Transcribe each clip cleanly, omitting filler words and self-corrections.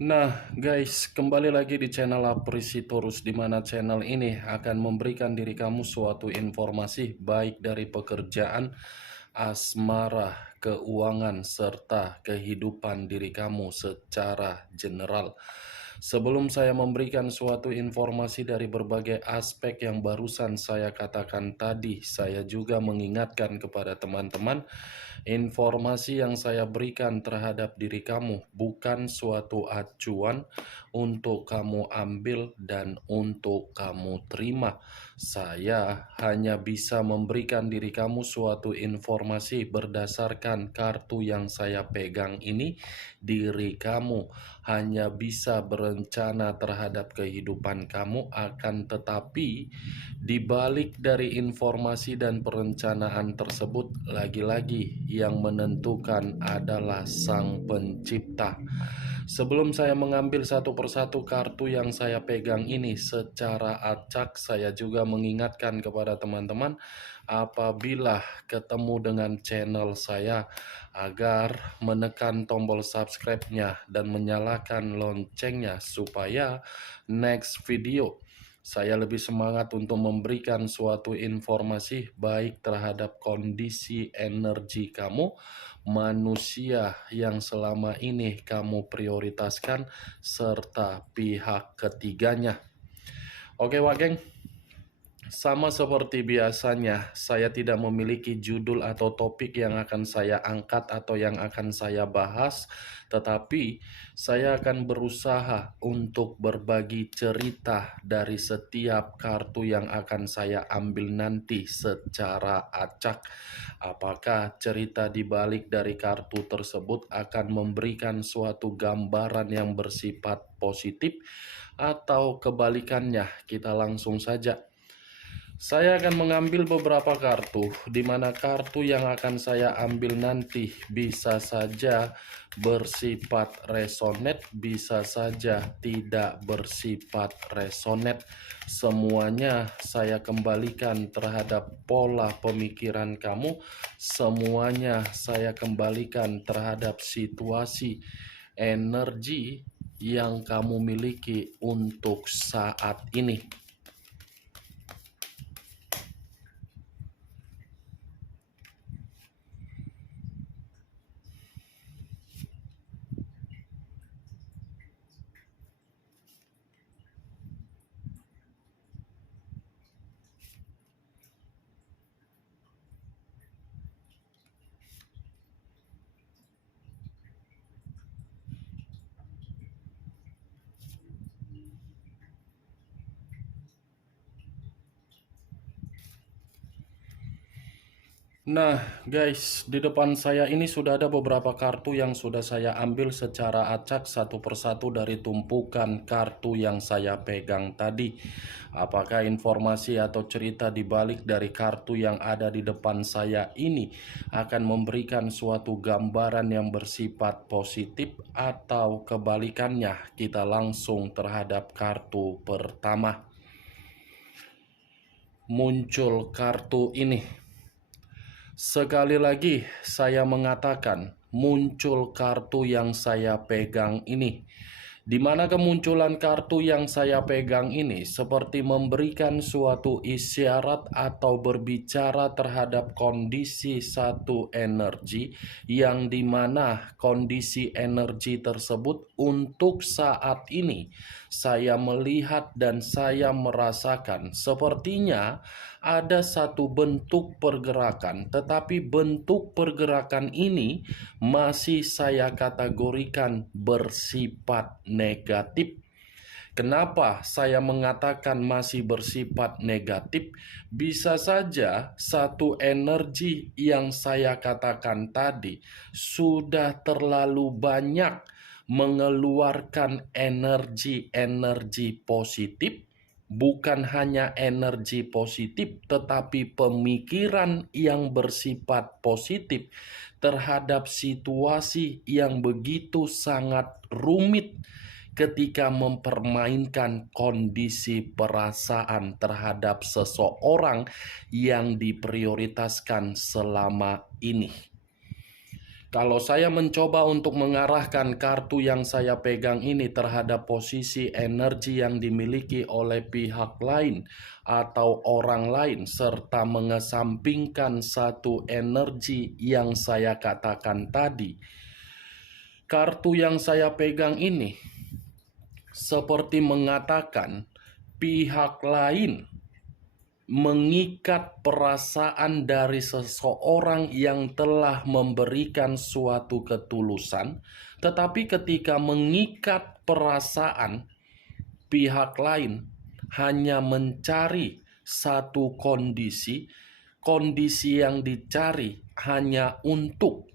Nah, guys, kembali lagi di channel Aprisitorus, di mana channel ini akan memberikan diri kamu suatu informasi baik dari pekerjaan, asmara, keuangan, serta kehidupan diri kamu secara general. Sebelum saya memberikan suatu informasi dari berbagai aspek yang barusan saya katakan tadi, saya juga mengingatkan kepada teman-teman, informasi yang saya berikan terhadap diri kamu bukan suatu acuan untuk kamu ambil dan untuk kamu terima. Saya hanya bisa memberikan diri kamu suatu informasi berdasarkan kartu yang saya pegang ini. Diri kamu hanya bisa berencana terhadap kehidupan kamu, akan tetapi di balik dari informasi dan perencanaan tersebut, lagi-lagi yang menentukan adalah Sang Pencipta. Sebelum saya mengambil satu persatu kartu yang saya pegang ini secara acak, saya juga mengingatkan kepada teman-teman apabila ketemu dengan channel saya agar menekan tombol subscribe-nya dan menyalakan loncengnya supaya next video saya lebih semangat untuk memberikan suatu informasi baik terhadap kondisi energi kamu, manusia yang selama ini kamu prioritaskan, serta pihak ketiganya. Oke, Wak Geng. Sama seperti biasanya, saya tidak memiliki judul atau topik yang akan saya angkat atau yang akan saya bahas, tetapi saya akan berusaha untuk berbagi cerita dari setiap kartu yang akan saya ambil nanti secara acak. Apakah cerita di balik dari kartu tersebut akan memberikan suatu gambaran yang bersifat positif atau kebalikannya? Kita langsung saja. Saya akan mengambil beberapa kartu, di mana kartu yang akan saya ambil nanti bisa saja bersifat resonate, bisa saja tidak bersifat resonate. Semuanya saya kembalikan terhadap pola pemikiran kamu, semuanya saya kembalikan terhadap situasi energi yang kamu miliki untuk saat ini. Nah, guys, di depan saya ini sudah ada beberapa kartu yang sudah saya ambil secara acak satu persatu dari tumpukan kartu yang saya pegang tadi. Apakah informasi atau cerita di balik dari kartu yang ada di depan saya ini akan memberikan suatu gambaran yang bersifat positif atau kebalikannya? Kita langsung terhadap kartu pertama. Muncul kartu ini. Sekali lagi saya mengatakan, muncul kartu yang saya pegang ini. Di mana kemunculan kartu yang saya pegang ini seperti memberikan suatu isyarat atau berbicara terhadap kondisi satu energi, yang dimana kondisi energi tersebut untuk saat ini saya melihat dan saya merasakan sepertinya ada satu bentuk pergerakan, tetapi bentuk pergerakan ini masih saya kategorikan bersifat negatif. Kenapa saya mengatakan masih bersifat negatif? Bisa saja satu energi yang saya katakan tadi sudah terlalu banyak mengeluarkan energi-energi positif. Bukan hanya energi positif, tetapi pemikiran yang bersifat positif terhadap situasi yang begitu sangat rumit ketika mempermainkan kondisi perasaan terhadap seseorang yang diprioritaskan selama ini. Kalau saya mencoba untuk mengarahkan kartu yang saya pegang ini terhadap posisi energi yang dimiliki oleh pihak lain atau orang lain, serta mengesampingkan satu energi yang saya katakan tadi, kartu yang saya pegang ini seperti mengatakan pihak lain mengikat perasaan dari seseorang yang telah memberikan suatu ketulusan, tetapi ketika mengikat perasaan, pihak lain hanya mencari satu kondisi, kondisi yang dicari hanya untuk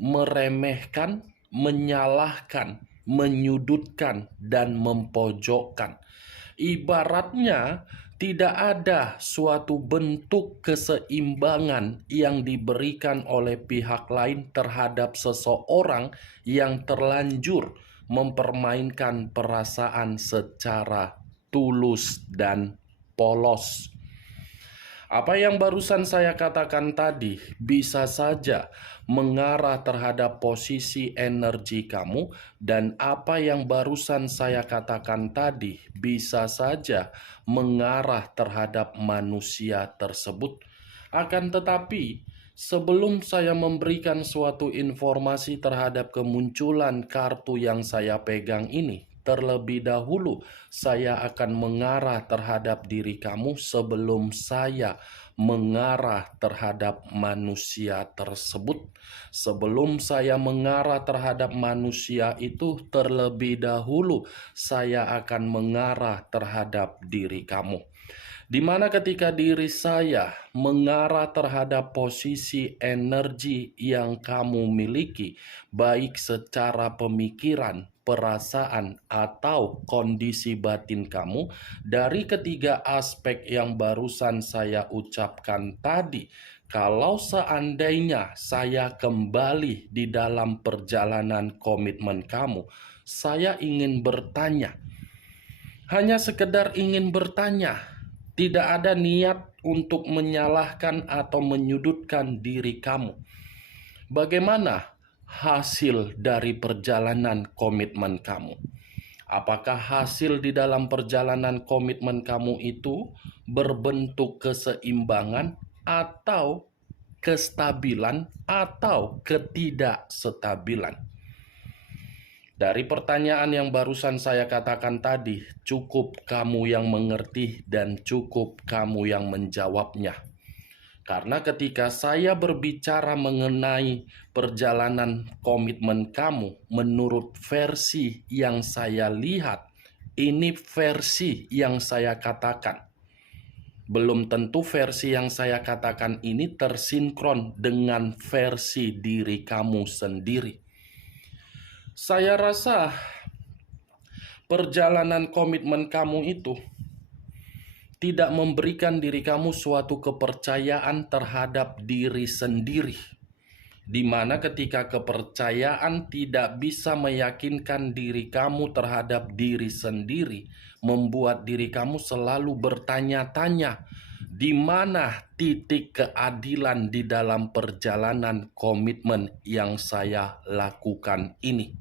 meremehkan, menyalahkan, menyudutkan, dan mempojokkan. Ibaratnya tidak ada suatu bentuk keseimbangan yang diberikan oleh pihak lain terhadap seseorang yang terlanjur mempermainkan perasaan secara tulus dan polos. Apa yang barusan saya katakan tadi bisa saja mengarah terhadap posisi energi kamu, dan apa yang barusan saya katakan tadi bisa saja mengarah terhadap manusia tersebut. Akan tetapi, sebelum saya memberikan suatu informasi terhadap kemunculan kartu yang saya pegang ini, terlebih dahulu saya akan mengarah terhadap diri kamu sebelum saya mengarah terhadap manusia tersebut. Sebelum saya mengarah terhadap manusia itu, terlebih dahulu saya akan mengarah terhadap diri kamu. Di mana ketika diri saya mengarah terhadap posisi energi yang kamu miliki, baik secara pemikiran, perasaan, atau kondisi batin kamu, dari ketiga aspek yang barusan saya ucapkan tadi, kalau seandainya saya kembali di dalam perjalanan komitmen kamu, saya ingin bertanya, hanya sekedar ingin bertanya, tidak ada niat untuk menyalahkan atau menyudutkan diri kamu. Bagaimana hasil dari perjalanan komitmen kamu? Apakah hasil di dalam perjalanan komitmen kamu itu berbentuk keseimbangan atau kestabilan atau ketidakstabilan? Dari pertanyaan yang barusan saya katakan tadi, cukup kamu yang mengerti dan cukup kamu yang menjawabnya. Karena ketika saya berbicara mengenai perjalanan komitmen kamu, menurut versi yang saya lihat, ini versi yang saya katakan. Belum tentu versi yang saya katakan ini tersinkron dengan versi diri kamu sendiri. Saya rasa perjalanan komitmen kamu itu tidak memberikan diri kamu suatu kepercayaan terhadap diri sendiri, di mana ketika kepercayaan tidak bisa meyakinkan diri kamu terhadap diri sendiri, membuat diri kamu selalu bertanya-tanya, di mana titik keadilan di dalam perjalanan komitmen yang saya lakukan ini.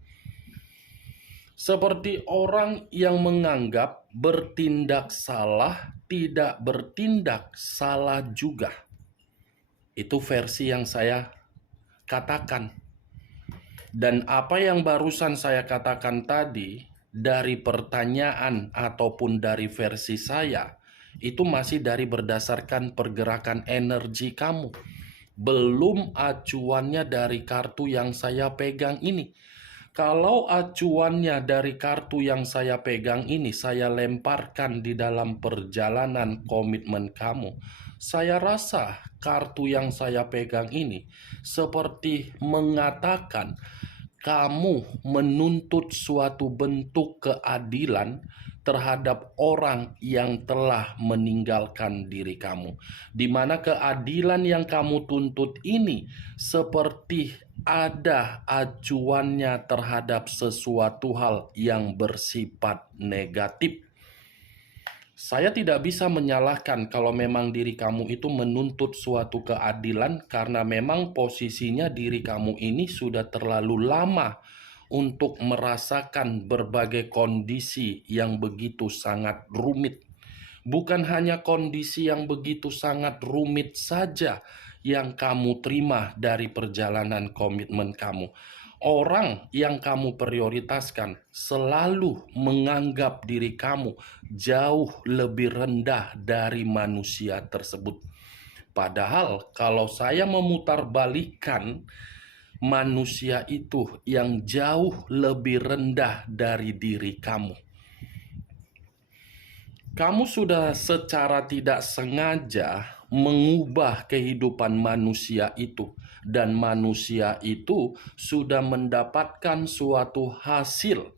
Seperti orang yang menganggap bertindak salah, tidak bertindak salah juga. Itu versi yang saya katakan. Dan apa yang barusan saya katakan tadi, dari pertanyaan ataupun dari versi saya, itu masih dari berdasarkan pergerakan energi kamu. Belum acuannya dari kartu yang saya pegang ini. Kalau acuannya dari kartu yang saya pegang ini saya lemparkan di dalam perjalanan komitmen kamu, saya rasa kartu yang saya pegang ini seperti mengatakan kamu menuntut suatu bentuk keadilan terhadap orang yang telah meninggalkan diri kamu, di mana keadilan yang kamu tuntut ini seperti ada acuannya terhadap sesuatu hal yang bersifat negatif. Saya tidak bisa menyalahkan kalau memang diri kamu itu menuntut suatu keadilan karena memang posisinya diri kamu ini sudah terlalu lama untuk merasakan berbagai kondisi yang begitu sangat rumit. Bukan hanya kondisi yang begitu sangat rumit saja yang kamu terima dari perjalanan komitmen kamu. Orang yang kamu prioritaskan selalu menganggap diri kamu jauh lebih rendah dari manusia tersebut. Padahal kalau saya memutarbalikkan, manusia itu yang jauh lebih rendah dari diri kamu. Kamu sudah secara tidak sengaja mengubah kehidupan manusia itu, dan manusia itu sudah mendapatkan suatu hasil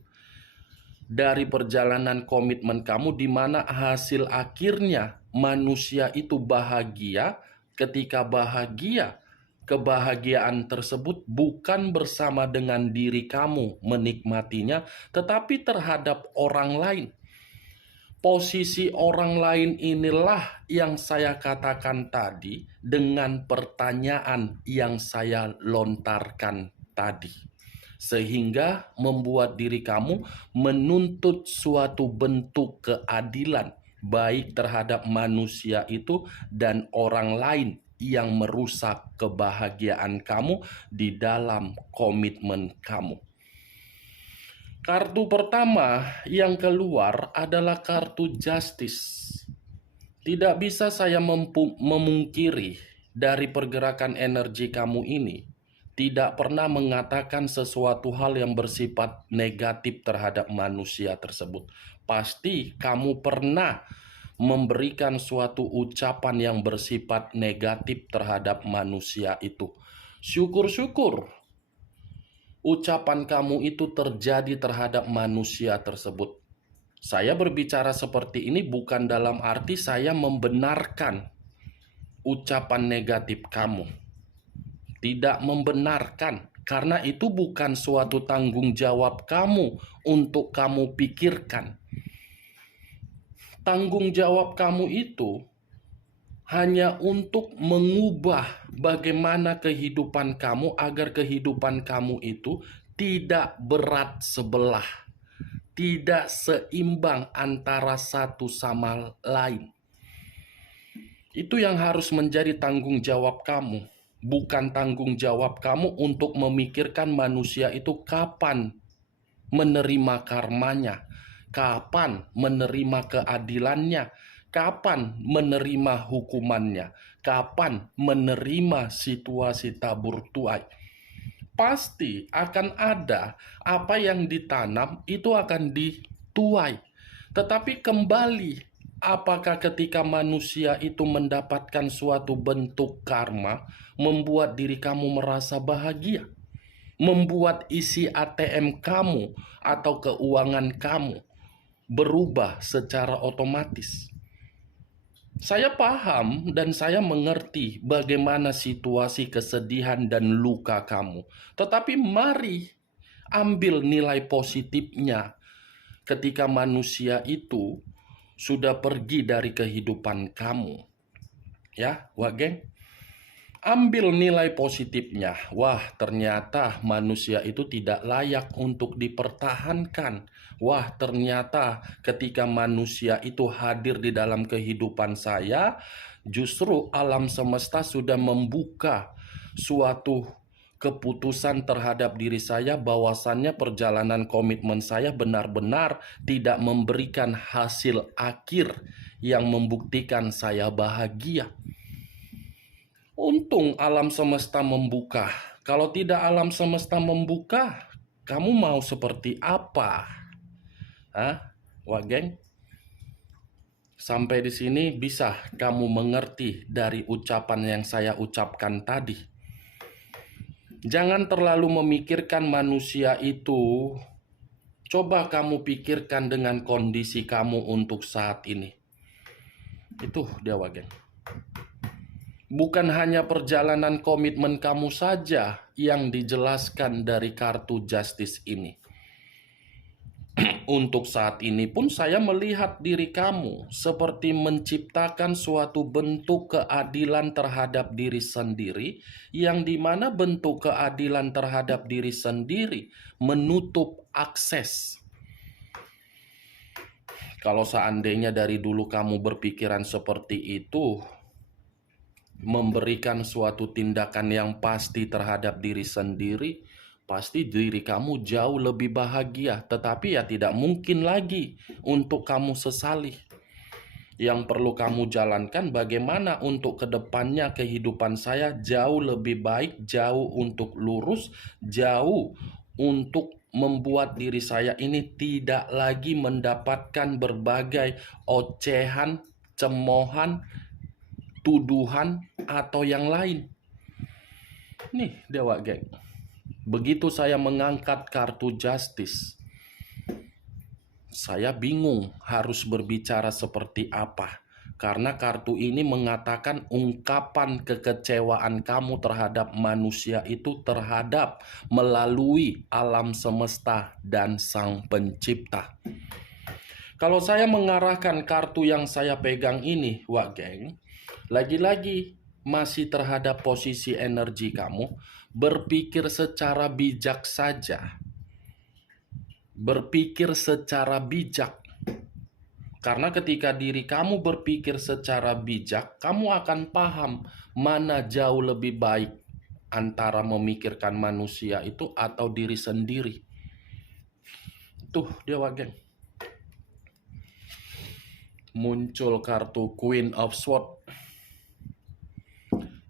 dari perjalanan komitmen kamu, di mana hasil akhirnya manusia itu bahagia. Ketika bahagia, kebahagiaan tersebut bukan bersama dengan diri kamu menikmatinya, tetapi terhadap orang lain. Posisi orang lain inilah yang saya katakan tadi dengan pertanyaan yang saya lontarkan tadi, sehingga membuat diri kamu menuntut suatu bentuk keadilan baik terhadap manusia itu dan orang lain yang merusak kebahagiaan kamu di dalam komitmen kamu. Kartu pertama yang keluar adalah kartu justice. Tidak bisa saya memungkiri dari pergerakan energi kamu ini tidak pernah mengatakan sesuatu hal yang bersifat negatif terhadap manusia tersebut. Pasti kamu pernah memberikan suatu ucapan yang bersifat negatif terhadap manusia itu. Syukur-syukur ucapan kamu itu terjadi terhadap manusia tersebut. Saya berbicara seperti ini bukan dalam arti saya membenarkan ucapan negatif kamu. Tidak membenarkan, karena itu bukan suatu tanggung jawab kamu untuk kamu pikirkan. Tanggung jawab kamu itu hanya untuk mengubah bagaimana kehidupan kamu agar kehidupan kamu itu tidak berat sebelah, tidak seimbang antara satu sama lain. Itu yang harus menjadi tanggung jawab kamu, bukan tanggung jawab kamu untuk memikirkan manusia itu kapan menerima karmanya, kapan menerima keadilannya, kapan menerima hukumannya, kapan menerima situasi tabur tuai. Pasti akan ada apa yang ditanam itu akan dituai. Tetapi kembali, apakah ketika manusia itu mendapatkan suatu bentuk karma membuat diri kamu merasa bahagia? Membuat isi ATM kamu atau keuangan kamu berubah secara otomatis? Saya paham dan saya mengerti bagaimana situasi kesedihan dan luka kamu. Tetapi mari ambil nilai positifnya ketika manusia itu sudah pergi dari kehidupan kamu. Ya, wah geng. Ambil nilai positifnya. Wah, ternyata manusia itu tidak layak untuk dipertahankan. Wah, ternyata ketika manusia itu hadir di dalam kehidupan saya, justru alam semesta sudah membuka suatu keputusan terhadap diri saya bahwasannya perjalanan komitmen saya benar-benar tidak memberikan hasil akhir yang membuktikan saya bahagia. Untung alam semesta membuka. Kalau tidak alam semesta membuka, kamu mau seperti apa? Hah? Wah, geng. Sampai di sini bisa kamu mengerti dari ucapan yang saya ucapkan tadi. Jangan terlalu memikirkan manusia itu. Coba kamu pikirkan dengan kondisi kamu untuk saat ini. Itu dia, wah, geng. Bukan hanya perjalanan komitmen kamu saja yang dijelaskan dari kartu justice ini. Untuk saat ini pun saya melihat diri kamu seperti menciptakan suatu bentuk keadilan terhadap diri sendiri, yang dimana bentuk keadilan terhadap diri sendiri menutup akses. Kalau seandainya dari dulu kamu berpikiran seperti itu, memberikan suatu tindakan yang pasti terhadap diri sendiri, pasti diri kamu jauh lebih bahagia. Tetapi ya tidak mungkin lagi untuk kamu sesali. Yang perlu kamu jalankan bagaimana untuk kedepannya kehidupan saya jauh lebih baik, jauh untuk lurus, jauh untuk membuat diri saya ini tidak lagi mendapatkan berbagai ocehan, cemoohan, tuduhan, atau yang lain. Nih Dewa Geng, begitu saya mengangkat kartu Justice, saya bingung harus berbicara seperti apa. Karena kartu ini mengatakan ungkapan kekecewaan kamu terhadap manusia itu terhadap melalui alam semesta dan Sang Pencipta. Kalau saya mengarahkan kartu yang saya pegang ini, Wak Geng, lagi-lagi masih terhadap posisi energi kamu, berpikir secara bijak saja. Berpikir secara bijak. Karena ketika diri kamu berpikir secara bijak, kamu akan paham mana jauh lebih baik antara memikirkan manusia itu atau diri sendiri. Tuh Dewa Geng, muncul kartu Queen of Swords.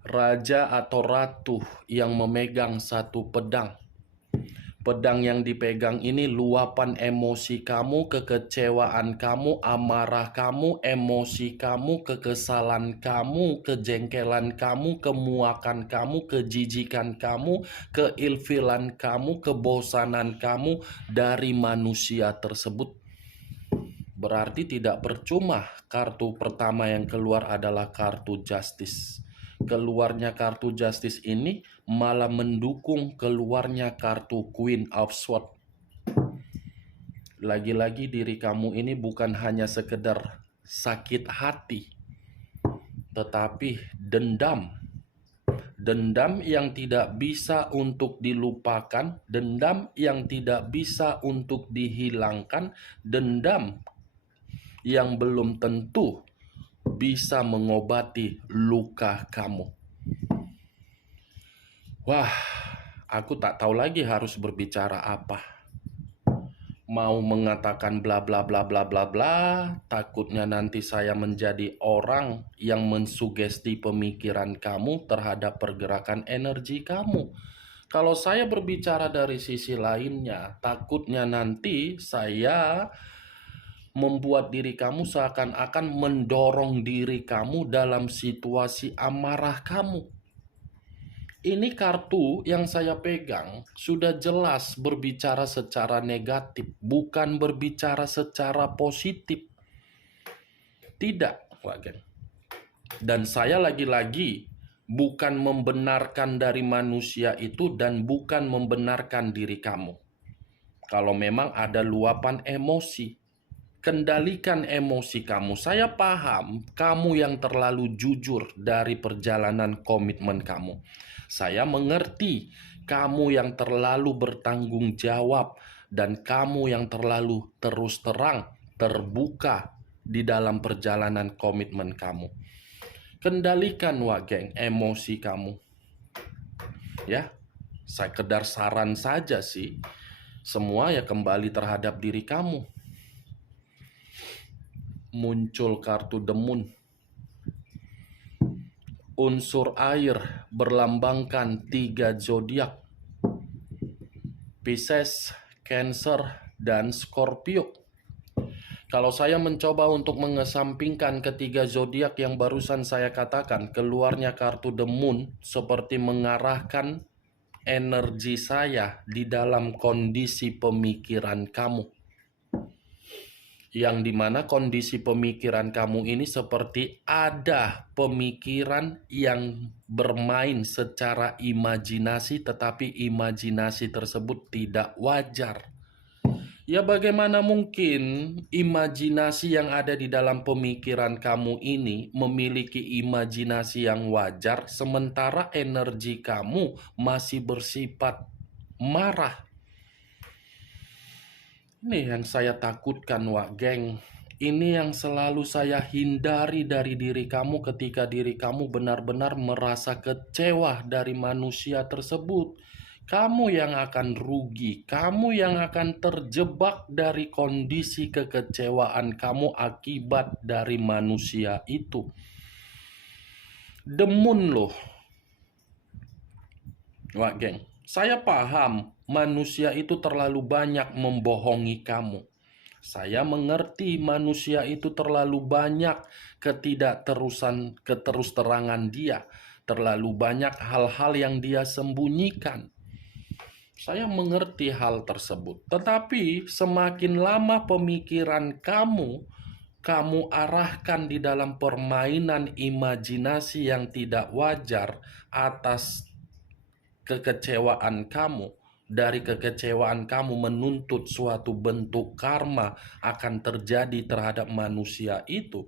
Raja atau ratu yang memegang satu pedang. Pedang yang dipegang ini luapan emosi kamu, kekecewaan kamu, amarah kamu, emosi kamu, kekesalan kamu, kejengkelan kamu, kemuakan kamu, kejijikan kamu, keilfilan kamu, kebosanan kamu dari manusia tersebut. Berarti tidak percuma kartu pertama yang keluar adalah kartu Justice. Keluarnya kartu Justice ini malah mendukung keluarnya kartu Queen of Swords. Lagi-lagi diri kamu ini bukan hanya sekedar sakit hati, tetapi dendam. Dendam yang tidak bisa untuk dilupakan, dendam yang tidak bisa untuk dihilangkan, dendam yang belum tentu bisa mengobati luka kamu. Wah, aku tak tahu lagi harus berbicara apa. Mau mengatakan bla bla bla bla bla bla, takutnya nanti saya menjadi orang yang mensugesti pemikiran kamu terhadap pergerakan energi kamu. Kalau saya berbicara dari sisi lainnya, takutnya nanti saya membuat diri kamu seakan-akan mendorong diri kamu dalam situasi amarah kamu. Ini kartu yang saya pegang sudah jelas berbicara secara negatif, bukan berbicara secara positif. Tidak, Wagen. Dan saya lagi-lagi bukan membenarkan dari manusia itu dan bukan membenarkan diri kamu. Kalau memang ada luapan emosi, kendalikan emosi kamu. Saya paham kamu yang terlalu jujur dari perjalanan komitmen kamu. Saya mengerti kamu yang terlalu bertanggung jawab dan kamu yang terlalu terus terang, terbuka di dalam perjalanan komitmen kamu. Kendalikan Wageng emosi kamu. Ya, sekedar saran saja sih. Semua ya kembali terhadap diri kamu. Muncul kartu The Moon. Unsur air berlambangkan 3 zodiak: Pisces, Cancer, dan Scorpio. Kalau saya mencoba untuk mengesampingkan ketiga zodiak yang barusan saya katakan, keluarnya kartu The Moon seperti mengarahkan energi saya di dalam kondisi pemikiran kamu. Yang dimana kondisi pemikiran kamu ini seperti ada pemikiran yang bermain secara imajinasi, tetapi imajinasi tersebut tidak wajar. Ya bagaimana mungkin imajinasi yang ada di dalam pemikiran kamu ini memiliki imajinasi yang wajar sementara energi kamu masih bersifat marah. Ini yang saya takutkan, Wak Geng. Ini yang selalu saya hindari dari diri kamu ketika diri kamu benar-benar merasa kecewa dari manusia tersebut. Kamu yang akan rugi, kamu yang akan terjebak dari kondisi kekecewaan kamu akibat dari manusia itu. Demun loh, Wak Geng. Saya paham manusia itu terlalu banyak membohongi kamu. Saya mengerti manusia itu terlalu banyak keterus-terangan dia. Terlalu banyak hal-hal yang dia sembunyikan. Saya mengerti hal tersebut. Tetapi semakin lama pemikiran kamu arahkan di dalam permainan imajinasi yang tidak wajar atas kekecewaan kamu. Dari kekecewaan kamu menuntut suatu bentuk karma akan terjadi terhadap manusia itu.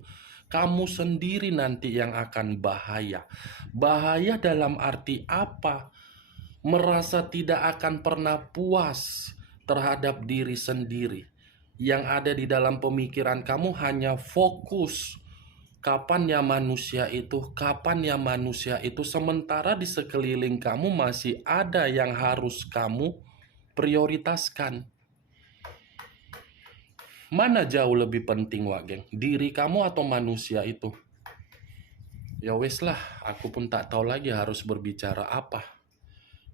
Kamu sendiri nanti yang akan bahaya. Bahaya dalam arti apa? Merasa tidak akan pernah puas terhadap diri sendiri. Yang ada di dalam pemikiran kamu hanya fokus kapan ya manusia itu, sementara di sekeliling kamu masih ada yang harus kamu prioritaskan. Mana jauh lebih penting, Wak Geng? Diri kamu atau manusia itu? Ya wes lah, aku pun tak tahu lagi harus berbicara apa.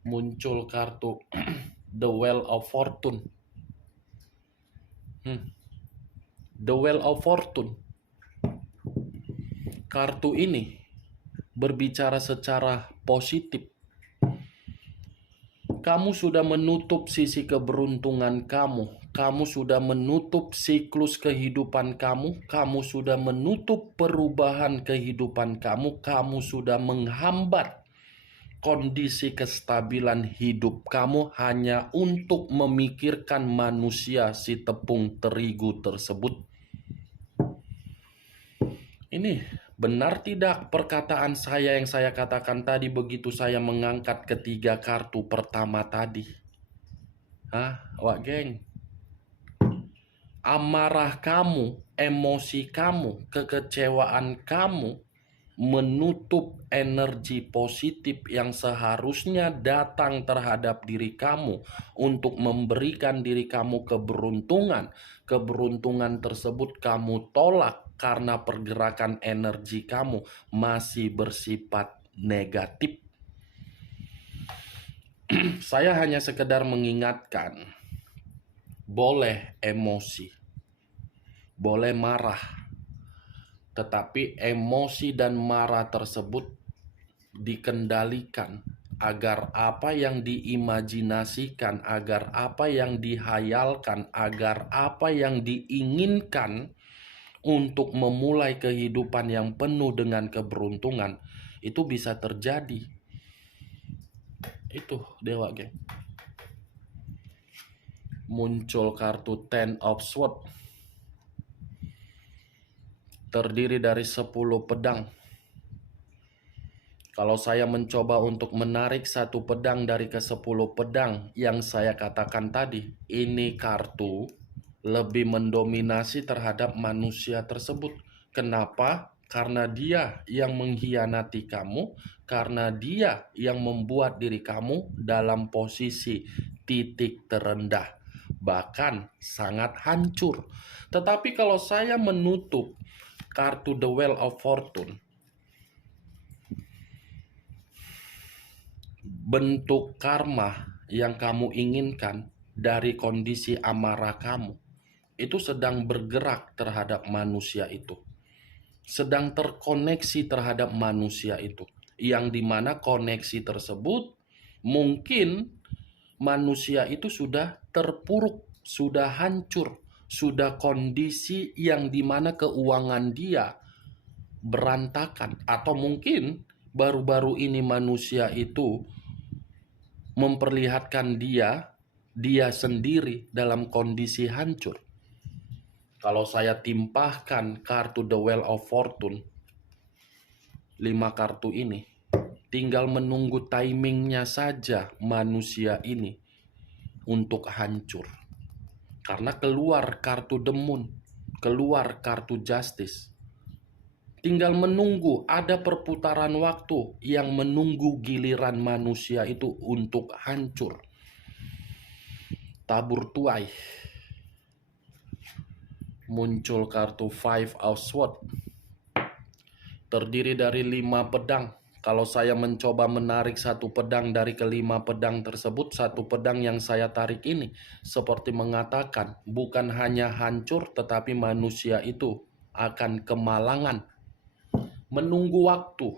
Muncul kartu The Wheel of Fortune. The Wheel of Fortune. Kartu ini berbicara secara positif. Kamu sudah menutup sisi keberuntungan kamu. Kamu sudah menutup siklus kehidupan kamu. Kamu sudah menutup perubahan kehidupan kamu. Kamu sudah menghambat kondisi kestabilan hidup kamu hanya untuk memikirkan manusia si tepung terigu tersebut. Ini benar tidak perkataan saya yang saya katakan tadi begitu saya mengangkat ketiga kartu pertama tadi? Hah, Wak Geng? Amarah kamu, emosi kamu, kekecewaan kamu menutup energi positif yang seharusnya datang terhadap diri kamu untuk memberikan diri kamu keberuntungan. Keberuntungan tersebut kamu tolak karena pergerakan energi kamu masih bersifat negatif. Saya hanya sekedar mengingatkan, boleh emosi, boleh marah, tetapi emosi dan marah tersebut dikendalikan agar apa yang diimajinasikan, agar apa yang dihayalkan, agar apa yang diinginkan untuk memulai kehidupan yang penuh dengan keberuntungan itu bisa terjadi. Itu Dewa Geng. Muncul kartu Ten of Swords. Terdiri dari 10 pedang. Kalau saya mencoba untuk menarik satu pedang dari ke-10 pedang yang saya katakan tadi, ini kartu lebih mendominasi terhadap manusia tersebut. Kenapa? Karena dia yang mengkhianati kamu, karena dia yang membuat diri kamu dalam posisi titik terendah, bahkan sangat hancur. Tetapi kalau saya menutup kartu The Wheel of Fortune, bentuk karma yang kamu inginkan dari kondisi amarah kamu itu sedang bergerak terhadap manusia itu, sedang terkoneksi terhadap manusia itu, yang dimana koneksi tersebut mungkin manusia itu sudah terpuruk, sudah hancur, sudah kondisi yang dimana keuangan dia berantakan, atau mungkin baru-baru ini manusia itu memperlihatkan dia dia sendiri dalam kondisi hancur. Kalau saya timpahkan kartu The Wheel of Fortune, 5 kartu ini, tinggal menunggu timingnya saja manusia ini untuk hancur. Karena keluar kartu The Moon, keluar kartu Justice. Tinggal menunggu, ada perputaran waktu yang menunggu giliran manusia itu untuk hancur. Tabur tuai. Muncul kartu Five of Swords. Terdiri dari 5 pedang. Kalau saya mencoba menarik satu pedang dari kelima pedang tersebut, satu pedang yang saya tarik ini seperti mengatakan bukan hanya hancur, tetapi manusia itu akan kemalangan. Menunggu waktu.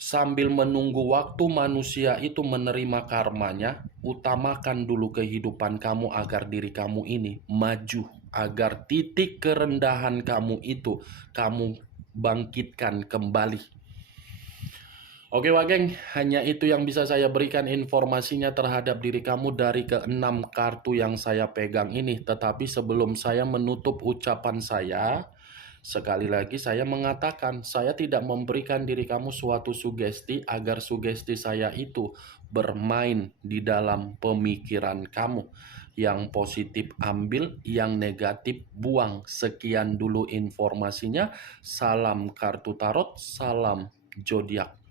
Sambil menunggu waktu manusia itu menerima karmanya, utamakan dulu kehidupan kamu agar diri kamu ini maju. Agar titik kerendahan kamu itu kamu bangkitkan kembali. Oke Wageng, hanya itu yang bisa saya berikan informasinya terhadap diri kamu dari ke-6 kartu yang saya pegang ini. Tetapi sebelum saya menutup ucapan saya, sekali lagi saya mengatakan, saya tidak memberikan diri kamu suatu sugesti agar sugesti saya itu bermain di dalam pemikiran kamu. Yang positif ambil, yang negatif buang. Sekian dulu informasinya. Salam kartu tarot, salam zodiak.